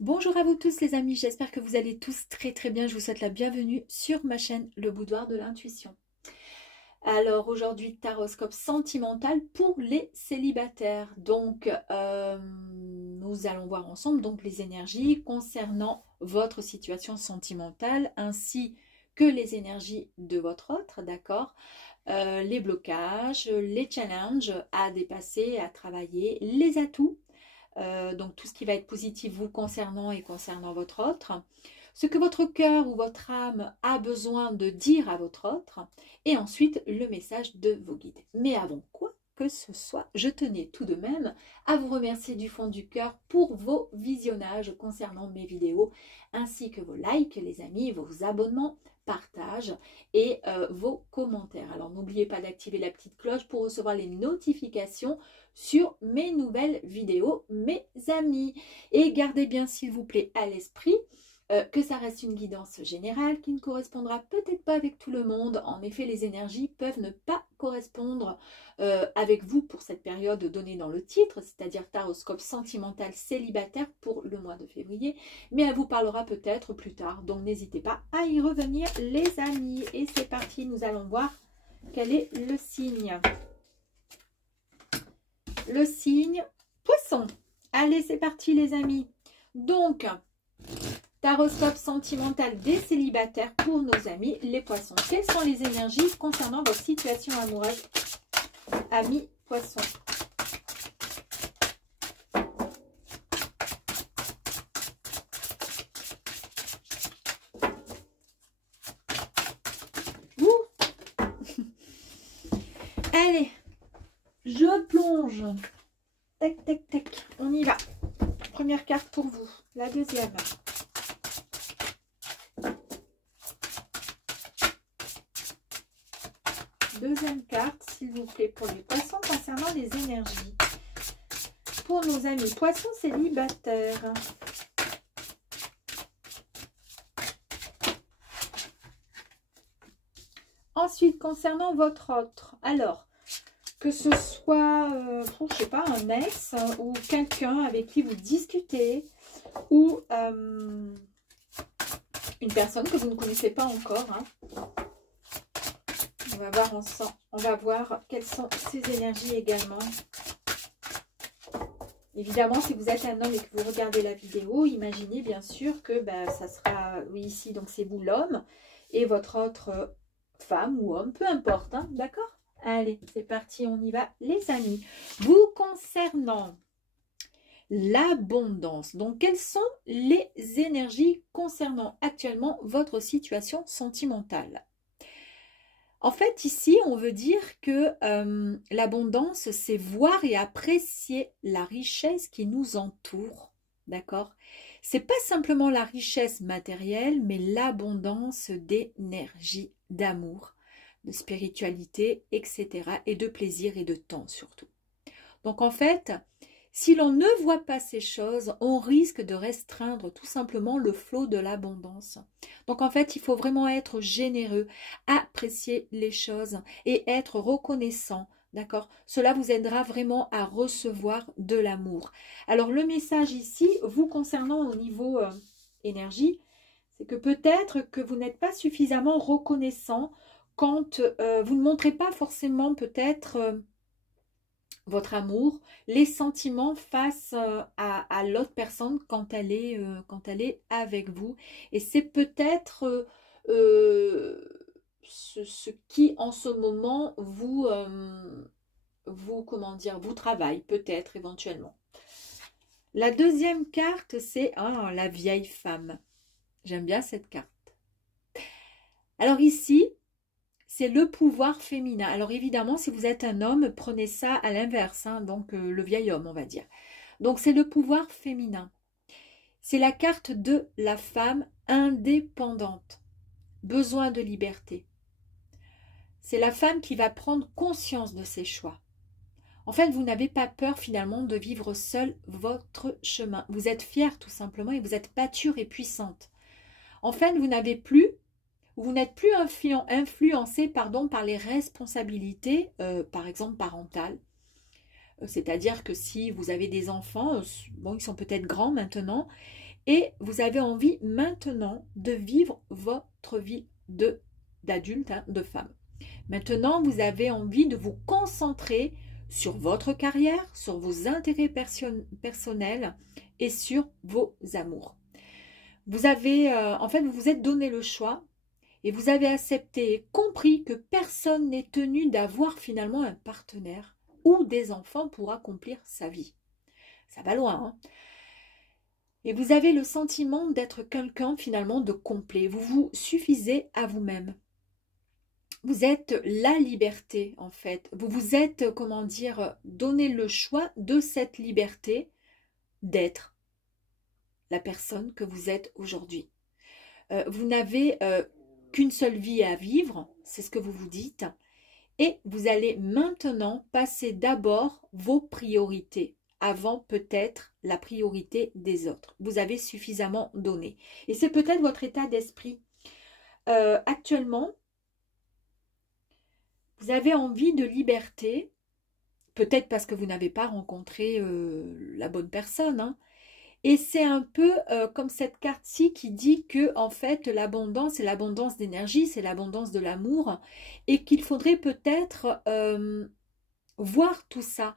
Bonjour à vous tous les amis, j'espère que vous allez tous très bien. Je vous souhaite la bienvenue sur ma chaîne Le Boudoir de l'Intuition. Alors aujourd'hui, taroscope sentimental pour les célibataires. Donc nous allons voir ensemble donc les énergies concernant votre situation sentimentale ainsi que les énergies de votre autre, d'accord, les blocages, les challenges à dépasser, à travailler, les atouts. Donc tout ce qui va être positif vous concernant et concernant votre autre, ce que votre cœur ou votre âme a besoin de dire à votre autre, et ensuite le message de vos guides. Mais avant quoi que ce soit, je tenais tout de même à vous remercier du fond du cœur pour vos visionnages concernant mes vidéos, ainsi que vos likes les amis, vos abonnements, partages et vos commentaires. Alors n'oubliez pas d'activer la petite cloche pour recevoir les notifications sur mes nouvelles vidéos, mes amis. Et gardez bien s'il vous plaît à l'esprit que ça reste une guidance générale qui ne correspondra peut-être pas avec tout le monde. En effet, les énergies peuvent ne pas correspondre avec vous pour cette période donnée dans le titre, c'est-à-dire taroscope sentimental célibataire pour le mois de février, mais elle vous parlera peut-être plus tard, donc n'hésitez pas à y revenir les amis. Et c'est parti, nous allons voir quel est le signe. Le signe Poisson. Allez, c'est parti les amis. Donc, taroscope sentimental des célibataires pour nos amis les poissons. Quelles sont les énergies concernant votre situation amoureuse, amis poissons? Allez, je plonge. Tac, tac, tac. On y va. Première carte pour vous. La deuxième. Deuxième carte, s'il vous plaît, pour les poissons concernant les énergies. Pour nos amis poissons célibataires. Ensuite, concernant votre autre. Alors, que ce soit, je sais pas, un ex ou quelqu'un avec qui vous discutez ou une personne que vous ne connaissez pas encore. Hein. On va voir ensemble. On va voir quelles sont ces énergies également. Évidemment, si vous êtes un homme et que vous regardez la vidéo, imaginez bien sûr que ça sera, oui, ici, donc c'est vous l'homme et votre autre femme ou homme, peu importe, hein, d'accord? Allez, c'est parti, on y va les amis. Vous concernant l'abondance, donc quelles sont les énergies concernant actuellement votre situation sentimentale? En fait, ici, on veut dire que l'abondance, c'est voir et apprécier la richesse qui nous entoure, d'accord? C'est pas simplement la richesse matérielle, mais l'abondance d'énergie, d'amour, de spiritualité, etc. et de plaisir et de temps surtout. Donc en fait, si l'on ne voit pas ces choses, on risque de restreindre tout simplement le flot de l'abondance. Donc en fait, il faut vraiment être généreux, apprécier les choses et être reconnaissant. D'accord? Cela vous aidera vraiment à recevoir de l'amour. Alors le message ici, vous concernant au niveau énergie, c'est que peut-être que vous n'êtes pas suffisamment reconnaissant quand vous ne montrez pas forcément peut-être votre amour, les sentiments face à l'autre personne quand elle est avec vous. Et c'est peut-être ce qui en ce moment comment dire, vous travaille peut-être éventuellement. La deuxième carte, c'est la vieille femme. J'aime bien cette carte. Alors ici, c'est le pouvoir féminin. Alors évidemment, si vous êtes un homme, prenez ça à l'inverse, hein, donc le vieil homme, on va dire. Donc c'est le pouvoir féminin. C'est la carte de la femme indépendante, besoin de liberté. C'est la femme qui va prendre conscience de ses choix. En fait, vous n'avez pas peur finalement de vivre seule votre chemin. Vous êtes fière tout simplement et vous êtes mature et puissante. En fait, vous n'avez plus... Vous n'êtes plus influencé par les responsabilités, par exemple parentales. C'est-à-dire que si vous avez des enfants, bon, ils sont peut-être grands maintenant, et vous avez envie maintenant de vivre votre vie d'adulte, hein, de femme. Maintenant, vous avez envie de vous concentrer sur votre carrière, sur vos intérêts personnels et sur vos amours. Vous avez, en fait, vous vous êtes donné le choix et vous avez accepté et compris que personne n'est tenu d'avoir finalement un partenaire ou des enfants pour accomplir sa vie. Ça va loin, hein? Et vous avez le sentiment d'être quelqu'un finalement de complet. Vous vous suffisez à vous-même. Vous êtes la liberté en fait. Vous vous êtes, comment dire, donné le choix de cette liberté d'être la personne que vous êtes aujourd'hui. Vous n'avez qu'une seule vie à vivre, c'est ce que vous vous dites. Et vous allez maintenant passer d'abord vos priorités avant peut-être la priorité des autres. Vous avez suffisamment donné. Et c'est peut-être votre état d'esprit. Actuellement, vous avez envie de liberté, peut-être parce que vous n'avez pas rencontré la bonne personne, hein. Et c'est un peu comme cette carte-ci qui dit que en fait l'abondance, c'est l'abondance d'énergie, c'est l'abondance de l'amour, et qu'il faudrait peut-être voir tout ça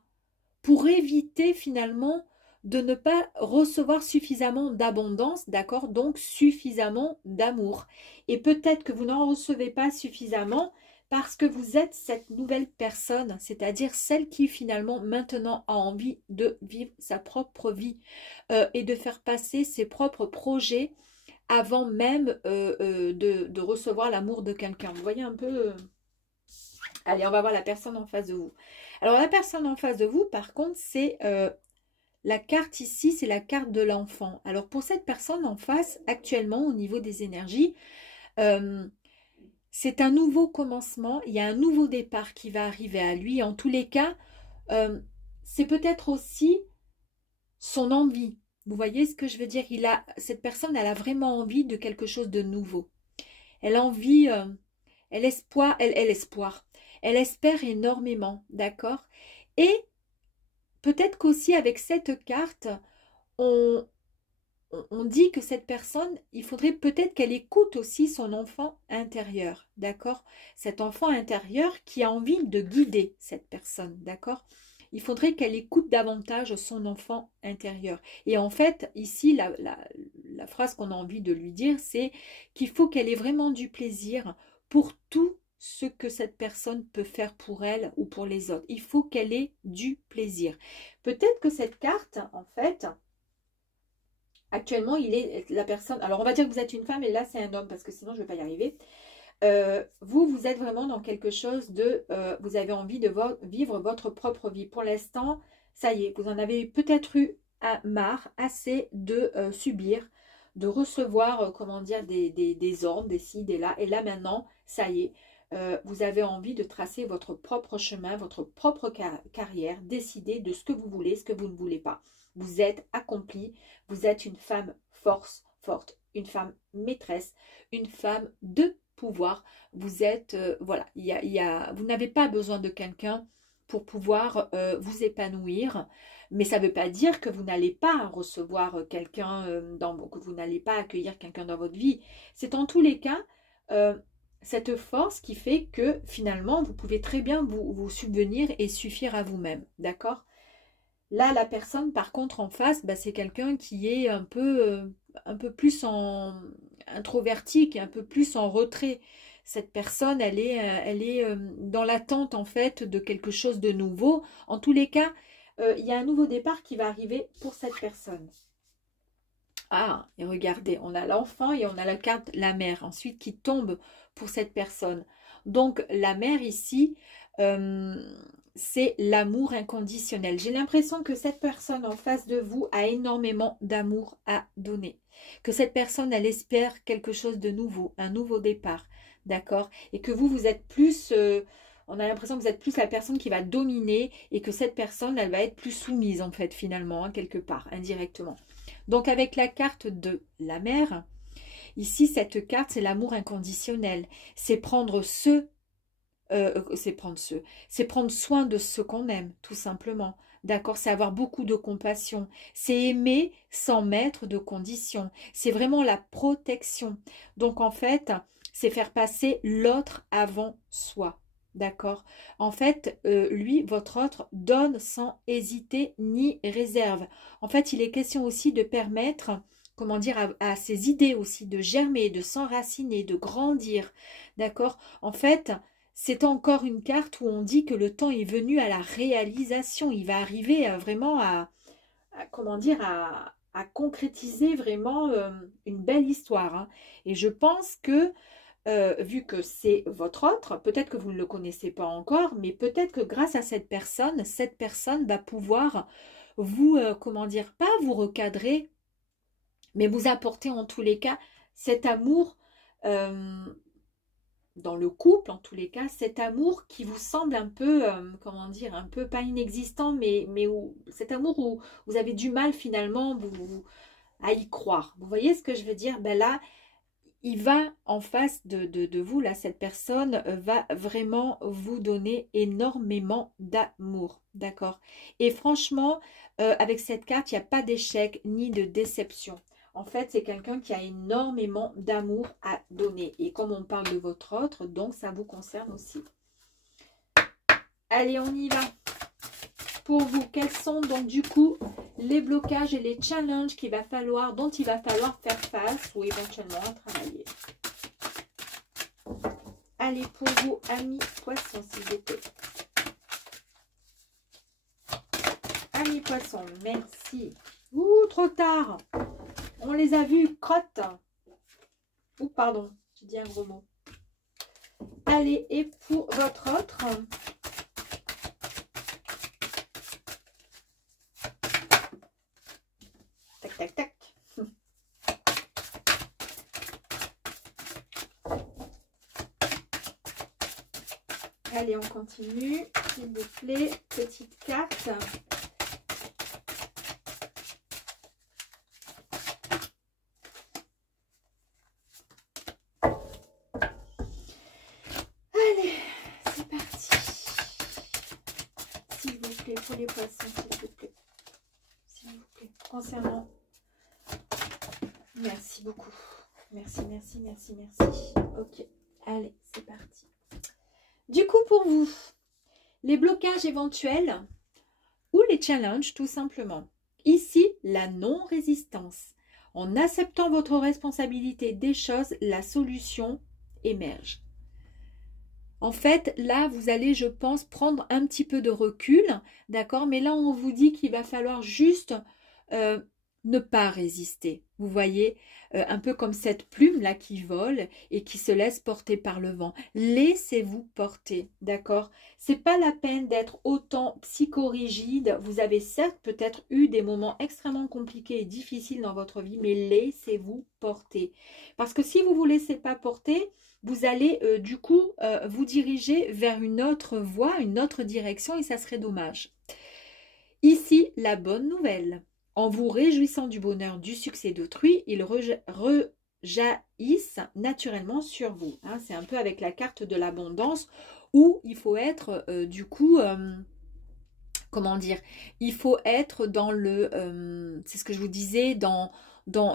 pour éviter finalement de ne pas recevoir suffisamment d'abondance, d'accord, donc suffisamment d'amour. Et peut-être que vous n'en recevez pas suffisamment parce que vous êtes cette nouvelle personne, c'est-à-dire celle qui finalement maintenant a envie de vivre sa propre vie et de faire passer ses propres projets avant même de recevoir l'amour de quelqu'un. Vous voyez un peu Allez, on va voir la personne en face de vous. Alors la personne en face de vous, par contre, c'est la carte ici, c'est la carte de l'enfant. Alors pour cette personne en face, actuellement, au niveau des énergies, c'est un nouveau commencement, il y a un nouveau départ qui va arriver à lui. En tous les cas, c'est peut-être aussi son envie. Vous voyez ce que je veux dire? Cette personne, elle a vraiment envie de quelque chose de nouveau. Elle a envie, elle espère énormément, d'accord? Et peut-être qu'aussi avec cette carte, on dit que cette personne, il faudrait peut-être qu'elle écoute aussi son enfant intérieur, d'accord? Cet enfant intérieur qui a envie de guider cette personne, d'accord? Il faudrait qu'elle écoute davantage son enfant intérieur. Et en fait, ici, la phrase qu'on a envie de lui dire, c'est qu'il faut qu'elle ait vraiment du plaisir pour tout ce que cette personne peut faire pour elle ou pour les autres. Il faut qu'elle ait du plaisir. Peut-être que cette carte, en fait... Actuellement, il est la personne... Alors, on va dire que vous êtes une femme et là, c'est un homme parce que sinon, je ne vais pas y arriver. Vous êtes vraiment dans quelque chose de... vous avez envie de vivre votre propre vie. Pour l'instant, ça y est, vous en avez peut-être eu marre, assez de subir, de recevoir, comment dire, des ordres, des ci, des là. Et là, maintenant, ça y est, vous avez envie de tracer votre propre chemin, votre propre carrière, décider de ce que vous voulez, ce que vous ne voulez pas. Vous êtes accompli, vous êtes une femme forte, une femme maîtresse, une femme de pouvoir. Vous êtes, voilà, vous n'avez pas besoin de quelqu'un pour pouvoir vous épanouir. Mais ça ne veut pas dire que vous n'allez pas recevoir quelqu'un, que vous n'allez pas accueillir quelqu'un dans votre vie. C'est en tous les cas cette force qui fait que finalement, vous pouvez très bien vous subvenir et suffire à vous-même. D'accord ? Là, la personne, par contre, en face, bah, c'est quelqu'un qui est un peu plus introverti, qui est un peu plus en retrait. Cette personne, elle est dans l'attente, en fait, de quelque chose de nouveau. En tous les cas, il y a un nouveau départ qui va arriver pour cette personne. Ah, et regardez, on a l'enfant et on a la carte la mère, ensuite, qui tombe pour cette personne. Donc, la mère, ici... c'est l'amour inconditionnel. J'ai l'impression que cette personne en face de vous a énormément d'amour à donner. Que cette personne, elle espère quelque chose de nouveau, un nouveau départ. D'accord? Et que vous êtes plus... on a l'impression que vous êtes plus la personne qui va dominer et que cette personne, elle va être plus soumise en fait finalement, hein, quelque part, indirectement. Donc avec la carte de la mère, ici cette carte, c'est l'amour inconditionnel. C'est prendre c'est prendre soin de ce qu'on aime, tout simplement. D'accord, c'est avoir beaucoup de compassion. C'est aimer sans mettre de conditions. C'est vraiment la protection. Donc en fait, c'est faire passer l'autre avant soi. D'accord. En fait, lui, votre autre, donne sans hésiter ni réserve. En fait, il est question aussi de permettre, comment dire, à ses idées aussi de germer, de s'enraciner, de grandir. D'accord. En fait, c'est encore une carte où on dit que le temps est venu à la réalisation. Il va arriver vraiment comment dire, à concrétiser vraiment une belle histoire. Hein. Et je pense que vu que c'est votre autre, peut-être que vous ne le connaissez pas encore, mais peut-être que grâce à cette personne va pouvoir vous, comment dire, pas vous recadrer, mais vous apporter en tous les cas cet amour euh, dans le couple, en tous les cas, cet amour qui vous semble un peu, comment dire, un peu pas inexistant, mais où, cet amour où vous avez du mal finalement à y croire. Vous voyez ce que je veux dire? Ben là, il va en face de vous, là, cette personne va vraiment vous donner énormément d'amour, d'accord? Et franchement, avec cette carte, il n'y a pas d'échec ni de déception. En fait, c'est quelqu'un qui a énormément d'amour à donner. Et comme on parle de votre autre, donc ça vous concerne aussi. Allez, on y va. Pour vous, quels sont donc du coup les blocages et les challenges dont il va falloir faire face ou éventuellement travailler. Allez, pour vous, amis poissons, s'il vous plaît. Amis poissons, merci. Ouh, trop tard. On les a vus, crotte. Ouh, pardon, j'ai dit un gros mot. Allez, et pour votre autre... Tac, tac. Allez, on continue, s'il vous plaît. Petite carte. Allez, c'est parti. S'il vous plaît, pour les poissons, s'il vous plaît. S'il vous plaît. Concernant... Merci beaucoup. Merci, merci, merci, merci. Ok, allez, c'est parti. Du coup, pour vous, les blocages éventuels ou les challenges, tout simplement. Ici, la non-résistance. En acceptant votre responsabilité des choses, la solution émerge. En fait, là, vous allez, je pense, prendre un petit peu de recul, d'accord? Mais là, on vous dit qu'il va falloir juste... ne pas résister, vous voyez, un peu comme cette plume-là qui vole et qui se laisse porter par le vent. Laissez-vous porter, d'accord? C'est pas la peine d'être autant psychorigide. Vous avez certes peut-être eu des moments extrêmement compliqués et difficiles dans votre vie, mais laissez-vous porter. Parce que si vous ne vous laissez pas porter, vous allez du coup vous diriger vers une autre voie, une autre direction et ça serait dommage. Ici, la bonne nouvelle. En vous réjouissant du bonheur, du succès d'autrui, ils rejaillissent naturellement sur vous. Hein, c'est un peu avec la carte de l'abondance où il faut être du coup, comment dire, il faut être dans le, c'est ce que je vous disais, dans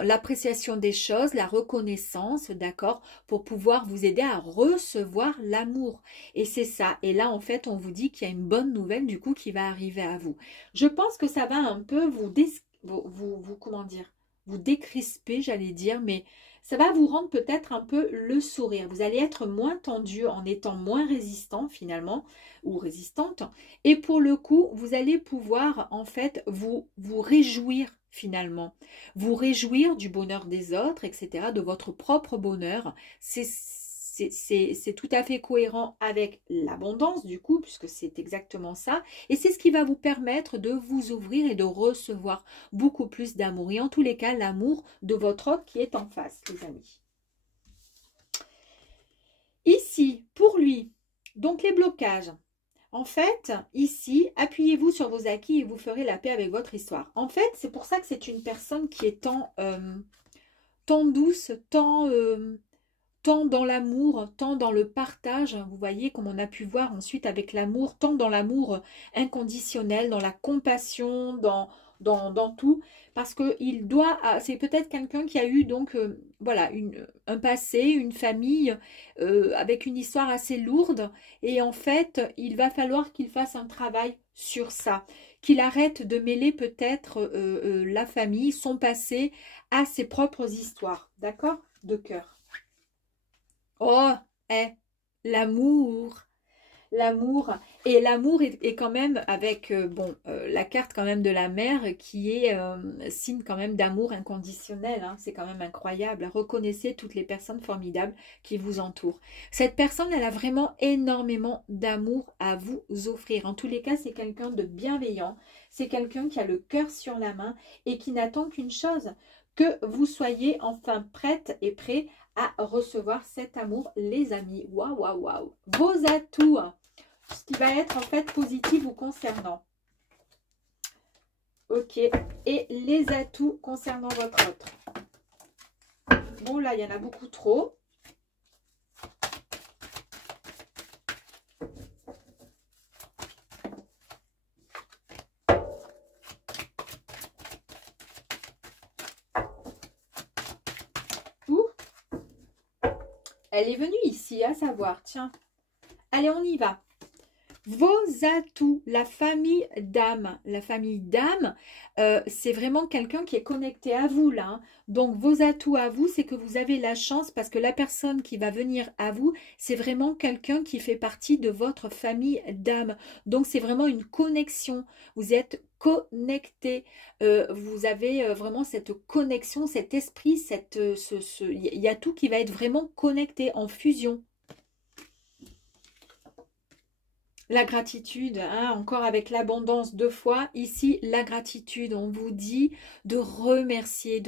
l'appréciation des choses, la reconnaissance, d'accord, pour pouvoir vous aider à recevoir l'amour. Et c'est ça. Et là, en fait, on vous dit qu'il y a une bonne nouvelle, du coup, qui va arriver à vous. Je pense que ça va un peu comment dire, vous décrisper, j'allais dire, mais ça va vous rendre peut-être un peu le sourire. Vous allez être moins tendu en étant moins résistant, finalement, ou résistante. Et pour le coup, vous allez pouvoir, en fait, vous réjouir finalement. Vous réjouir du bonheur des autres, etc., de votre propre bonheur. C'est tout à fait cohérent avec l'abondance du coup, puisque c'est exactement ça. Et c'est ce qui va vous permettre de vous ouvrir et de recevoir beaucoup plus d'amour. Et en tous les cas, l'amour de votre autre qui est en face, les amis. Ici, pour lui, donc les blocages. En fait, ici, appuyez-vous sur vos acquis et vous ferez la paix avec votre histoire. En fait, c'est pour ça que c'est une personne qui est tant douce, tant tant dans l'amour, tant dans le partage, vous voyez, comme on a pu voir ensuite avec l'amour, tant dans l'amour inconditionnel, dans la compassion, dans tout, parce que il doit, c'est peut-être quelqu'un qui a eu donc, voilà, un passé, une famille avec une histoire assez lourde, et en fait, il va falloir qu'il fasse un travail sur ça, qu'il arrête de mêler peut-être la famille, son passé, à ses propres histoires, d'accord? De cœur. Oh, l'amour, l'amour. Et l'amour est quand même avec, bon, la carte quand même de la mère qui est signe quand même d'amour inconditionnel. Hein. C'est quand même incroyable. Reconnaissez toutes les personnes formidables qui vous entourent. Cette personne, elle a vraiment énormément d'amour à vous offrir. En tous les cas, c'est quelqu'un de bienveillant. C'est quelqu'un qui a le cœur sur la main et qui n'attend qu'une chose, que vous soyez enfin prête et prêt à recevoir cet amour, les amis. Waouh, waouh, waouh. Vos atouts, ce qui va être en fait positif vous concernant. Ok. Et les atouts concernant votre autre. Bon, là, il y en a beaucoup trop. Elle est venue ici, à savoir, tiens. Allez, on y va. Vos atouts, la famille d'âme. La famille d'âme, c'est vraiment quelqu'un qui est connecté à vous, là. Hein. Donc, vos atouts à vous, c'est que vous avez la chance, parce que la personne qui va venir à vous, c'est vraiment quelqu'un qui fait partie de votre famille d'âme. Donc, c'est vraiment une connexion. Vous êtes connecté. Vous avez vraiment cette connexion, cet esprit, il y a tout qui va être vraiment connecté, en fusion. La gratitude, hein, encore avec l'abondance 2 fois. Ici, la gratitude, on vous dit de remercier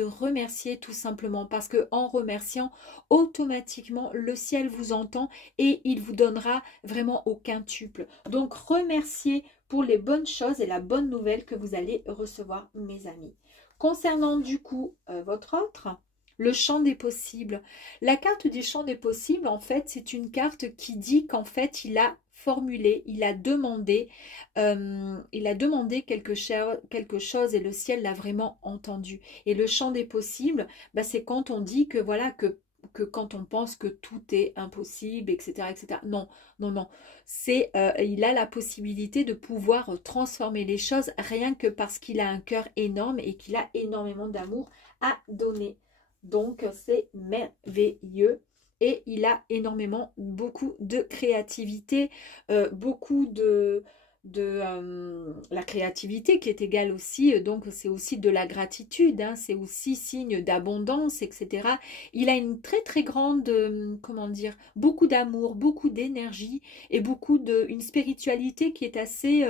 tout simplement. Parce que en remerciant, automatiquement, le ciel vous entend et il vous donnera vraiment au quintuple. Donc, remerciez pour les bonnes choses et la bonne nouvelle que vous allez recevoir, mes amis. Concernant du coup votre autre, le champ des possibles. La carte du champ des possibles, en fait, c'est une carte qui dit qu'en fait, il a formulé, il a demandé quelque chose et le ciel l'a vraiment entendu. Et le champ des possibles, bah, c'est quand on dit que voilà, que quand on pense que tout est impossible, etc., etc. Non, non, non. C'est, il a la possibilité de pouvoir transformer les choses rien que parce qu'il a un cœur énorme et qu'il a énormément d'amour à donner. Donc, c'est merveilleux. Et il a énormément, beaucoup de créativité, beaucoup de la créativité qui est égale aussi, donc c'est aussi de la gratitude, hein, c'est aussi signe d'abondance, etc. Il a une très très grande, comment dire, beaucoup d'amour, beaucoup d'énergie et une spiritualité qui est assez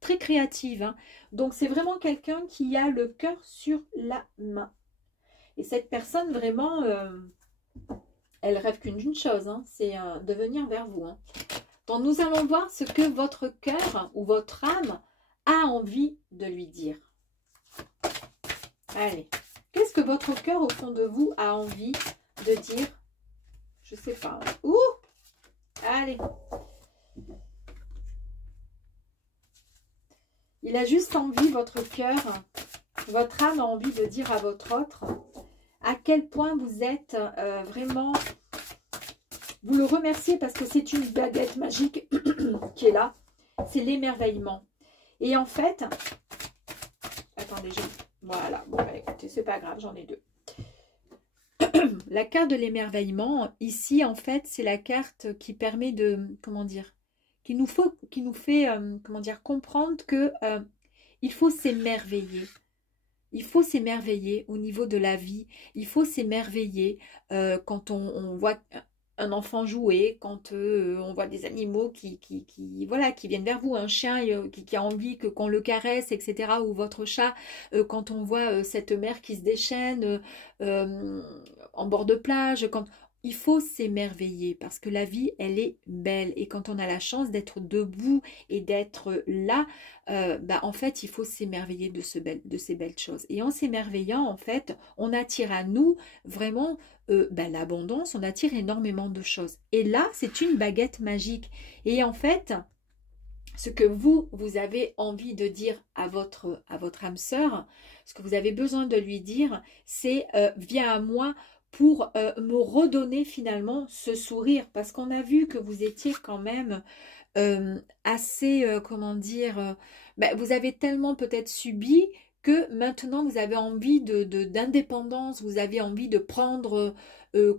très créative. Hein. Donc c'est vraiment quelqu'un qui a le cœur sur la main. Et cette personne vraiment... elle rêve qu'une chose, hein, c'est de venir vers vous. Hein. Donc, nous allons voir ce que votre cœur ou votre âme a envie de lui dire. Allez, qu'est-ce que votre cœur au fond de vous a envie de dire? Je ne sais pas. Ouh! Allez. Il a juste envie, votre cœur, votre âme a envie de dire à votre autre à quel point vous êtes vraiment... Vous le remerciez parce que c'est une baguette magique qui est là. C'est l'émerveillement. Et en fait... Attendez, voilà. Bon, bah, écoutez, c'est pas grave, j'en ai 2. La carte de l'émerveillement, ici, en fait, c'est la carte qui permet de... Comment dire? Qui nous fait comment dire, comprendre que il faut s'émerveiller. Il faut s'émerveiller au niveau de la vie. Il faut s'émerveiller quand on voit un enfant jouer, quand on voit des animaux voilà, qui viennent vers vous, un chien qui a envie qu'on le caresse, etc. Ou votre chat, quand on voit cette mer qui se déchaîne en bord de plage. il faut s'émerveiller parce que la vie, elle est belle. Et quand on a la chance d'être debout et d'être là, bah, en fait, il faut s'émerveiller de ces belles choses. Et en s'émerveillant, en fait, on attire à nous vraiment bah, l'abondance, on attire énormément de choses. Et là, c'est une baguette magique. Et en fait, ce que vous avez envie de dire à votre âme sœur, ce que vous avez besoin de lui dire, c'est viens à moi pour me redonner finalement ce sourire. Parce qu'on a vu que vous étiez quand même assez, comment dire, ben, vous avez tellement peut-être subi que maintenant vous avez envie d'indépendance, vous avez envie de prendre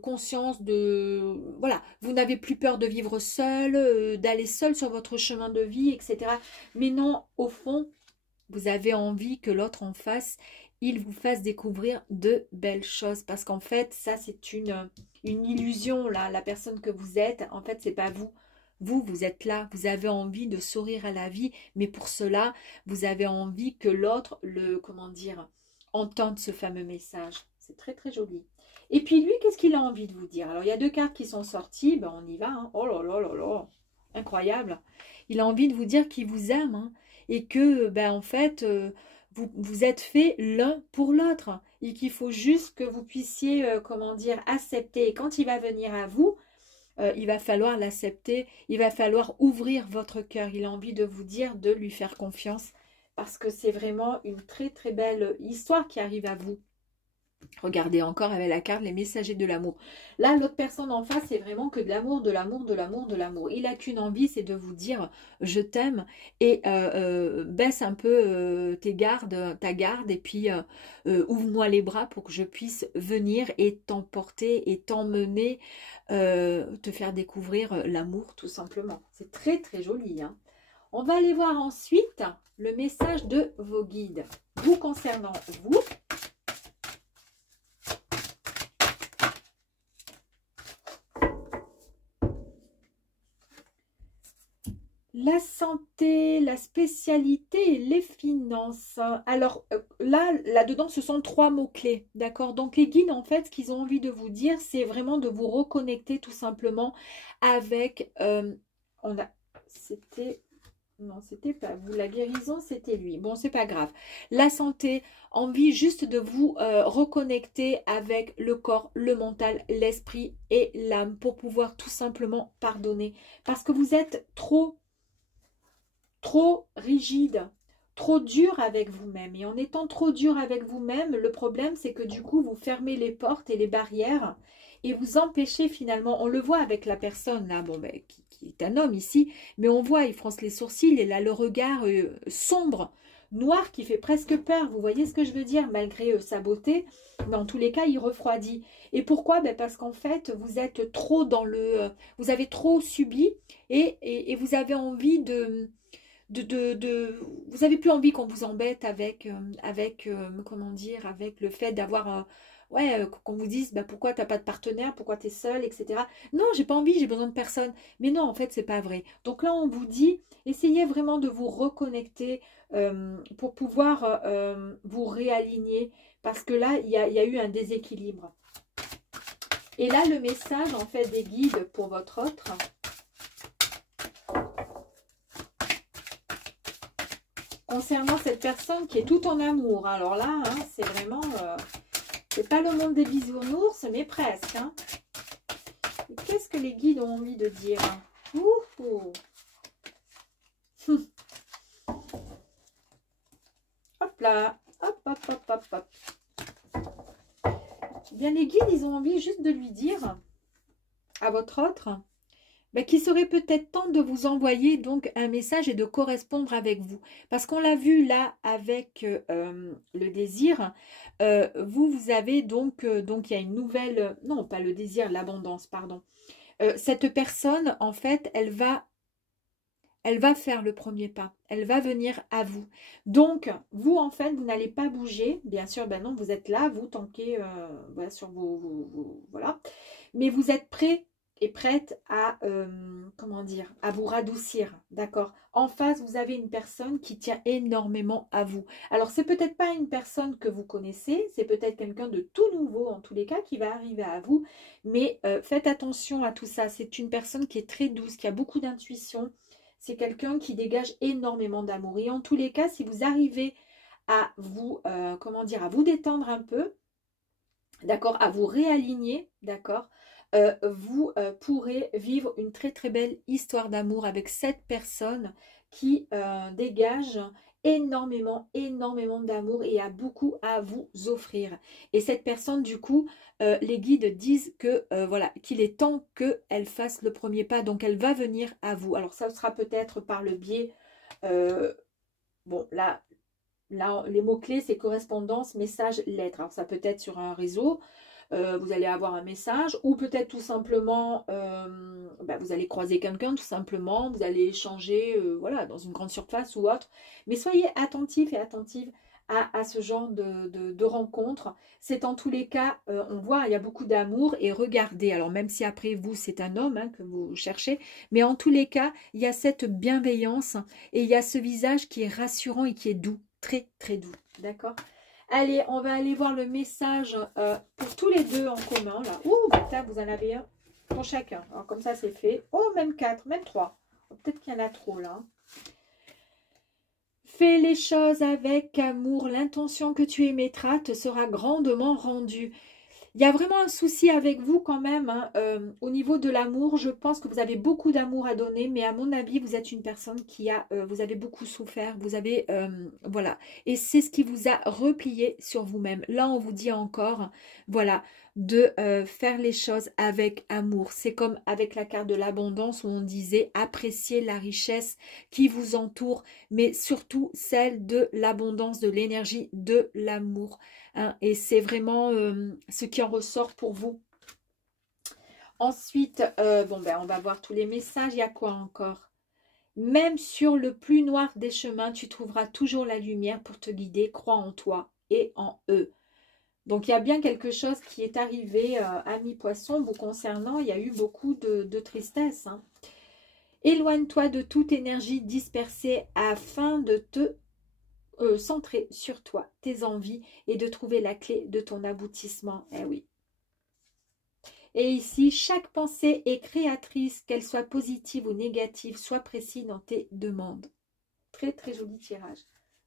conscience de... Voilà, vous n'avez plus peur de vivre seul, d'aller seul sur votre chemin de vie, etc. Mais non, au fond, vous avez envie que l'autre en face, il vous fasse découvrir de belles choses. Parce qu'en fait, ça, c'est une illusion, là. La personne que vous êtes, en fait, c'est pas vous. Vous êtes là, vous avez envie de sourire à la vie, mais pour cela, vous avez envie que l'autre, comment dire, entende ce fameux message. C'est très, très joli. Et puis lui, qu'est-ce qu'il a envie de vous dire? Alors, il y a deux cartes qui sont sorties, ben, on y va. Hein. Oh là là là là, incroyable. Il a envie de vous dire qu'il vous aime, hein, et que, ben, en fait, vous êtes fait l'un pour l'autre, et qu'il faut juste que vous puissiez, comment dire, accepter. Et quand il va venir à vous, il va falloir l'accepter, il va falloir ouvrir votre cœur. Il a envie de vous dire de lui faire confiance parce que c'est vraiment une très très belle histoire qui arrive à vous. Regardez encore avec la carte les messagers de l'amour. Là, l'autre personne en face, c'est vraiment que de l'amour, de l'amour, de l'amour, de l'amour. Il n'a qu'une envie, c'est de vous dire je t'aime et baisse un peu ta garde et puis ouvre-moi les bras pour que je puisse venir et t'emporter et t'emmener, te faire découvrir l'amour tout simplement. C'est très très joli. Hein. On va aller voir ensuite le message de vos guides. Vous concernant vous. La santé, la spécialité et les finances. Alors là-dedans, ce sont trois mots-clés, d'accord? Donc les guides, en fait, ce qu'ils ont envie de vous dire, c'est vraiment de vous reconnecter tout simplement avec... c'était... Non, c'était pas vous. La guérison, c'était lui. Bon, c'est pas grave. La santé, envie juste de vous reconnecter avec le corps, le mental, l'esprit et l'âme pour pouvoir tout simplement pardonner. Parce que vous êtes trop rigide, trop dur avec vous-même. Et en étant trop dur avec vous-même, le problème, c'est que du coup, vous fermez les portes et les barrières et vous empêchez finalement, on le voit avec la personne là, bon, ben, qui est un homme ici, mais on voit, il fronce les sourcils et là, le regard sombre, noir qui fait presque peur. Vous voyez ce que je veux dire? Malgré sa beauté, mais en tous les cas, il refroidit. Et pourquoi? Ben parce qu'en fait, vous êtes trop dans le... vous avez trop subi et vous avez envie vous avez plus envie qu'on vous embête avec, comment dire, avec le fait d'avoir, ouais, qu'on vous dise, bah, pourquoi t'as pas de partenaire, pourquoi tu es seule, etc. Non, j'ai pas envie, j'ai besoin de personne. Mais non, en fait, c'est pas vrai. Donc là, on vous dit, essayez vraiment de vous reconnecter pour pouvoir vous réaligner, parce que là, il y a eu un déséquilibre. Et là, le message, en fait, des guides pour votre autre... concernant cette personne qui est tout en amour. Alors là, hein, c'est vraiment... c'est pas le monde des bisounours, mais presque. Hein. Qu'est-ce que les guides ont envie de dire? Ouh. Hop là. Hop, hop, hop, hop, hop. Eh bien, les guides, ils ont envie juste de lui dire à votre autre... Ben, qu'il serait peut-être temps de vous envoyer donc un message et de correspondre avec vous. Parce qu'on l'a vu là avec le désir, vous avez donc il y a une nouvelle, non pas le désir, l'abondance, pardon. Cette personne, en fait, elle va faire le premier pas. Elle va venir à vous. Donc, vous, en fait, vous n'allez pas bouger. Bien sûr, ben non, vous êtes là, vous tanquez voilà, sur voilà. Mais vous êtes prêt est prête à, comment dire, à vous radoucir, d'accord? En face, vous avez une personne qui tient énormément à vous. Alors, c'est peut-être pas une personne que vous connaissez, c'est peut-être quelqu'un de tout nouveau, en tous les cas, qui va arriver à vous, mais faites attention à tout ça. C'est une personne qui est très douce, qui a beaucoup d'intuition, c'est quelqu'un qui dégage énormément d'amour. Et en tous les cas, si vous arrivez à vous, comment dire, à vous détendre un peu, d'accord, à vous réaligner, d'accord, vous pourrez vivre une très très belle histoire d'amour avec cette personne qui dégage énormément d'amour et a beaucoup à vous offrir. Et cette personne, du coup, les guides disent que voilà, qu'il est temps qu'elle fasse le premier pas, donc elle va venir à vous. Alors ça sera peut-être par le biais, bon là, les mots-clés, c'est correspondance, message, lettre. Alors, ça peut être sur un réseau, vous allez avoir un message, ou peut-être tout simplement, vous allez croiser quelqu'un, tout simplement, vous allez échanger, voilà, dans une grande surface ou autre. Mais soyez attentifs et attentives à ce genre de rencontres. C'est en tous les cas, on voit, il y a beaucoup d'amour, et regardez, alors même si après vous, c'est un homme hein, que vous cherchez, mais en tous les cas, il y a cette bienveillance, et il y a ce visage qui est rassurant et qui est doux. Très très doux, d'accord? Allez, on va aller voir le message pour tous les deux en commun là. Ouh, putain, vous en avez un pour chacun. Alors comme ça c'est fait. Oh, même 4, même 3. Peut-être qu'il y en a trop là. Fais les choses avec amour. L'intention que tu émettras te sera grandement rendue. Il y a vraiment un souci avec vous quand même, hein. Au niveau de l'amour, je pense que vous avez beaucoup d'amour à donner, mais à mon avis, vous êtes une personne qui a, vous avez beaucoup souffert, vous avez, voilà, et c'est ce qui vous a replié sur vous-même. Là, on vous dit encore, voilà, de faire les choses avec amour. C'est comme avec la carte de l'abondance où on disait apprécier la richesse qui vous entoure, mais surtout celle de l'abondance, de l'énergie, de l'amour. Hein, et c'est vraiment ce qui en ressort pour vous. Ensuite, on va voir tous les messages. Il y a quoi encore? Même sur le plus noir des chemins, tu trouveras toujours la lumière pour te guider. Crois en toi et en eux. Donc, il y a bien quelque chose qui est arrivé, amis poissons, vous concernant. Il y a eu beaucoup de tristesse. Hein. Éloigne-toi de toute énergie dispersée afin de te centrer sur toi, tes envies et de trouver la clé de ton aboutissement. Eh oui. Et ici, chaque pensée est créatrice, qu'elle soit positive ou négative, sois précis dans tes demandes. Très très joli tirage.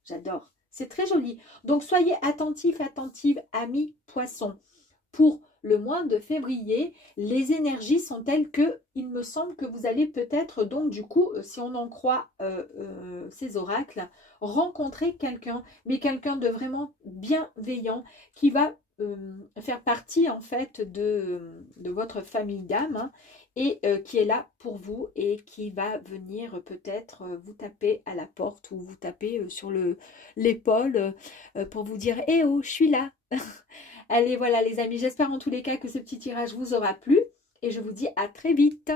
J'adore. C'est très joli. Donc soyez attentifs, attentives, amis poissons. Pour le mois de février, les énergies sont telles que il me semble que vous allez peut-être, donc du coup, si on en croit ces oracles, rencontrer quelqu'un, mais quelqu'un de vraiment bienveillant qui va faire partie en fait de votre famille d'âme hein, et qui est là pour vous et qui va venir peut-être vous taper à la porte ou vous taper sur l'épaule pour vous dire « Eh oh, je suis là !» Allez, voilà les amis, j'espère en tous les cas que ce petit tirage vous aura plu et je vous dis à très vite.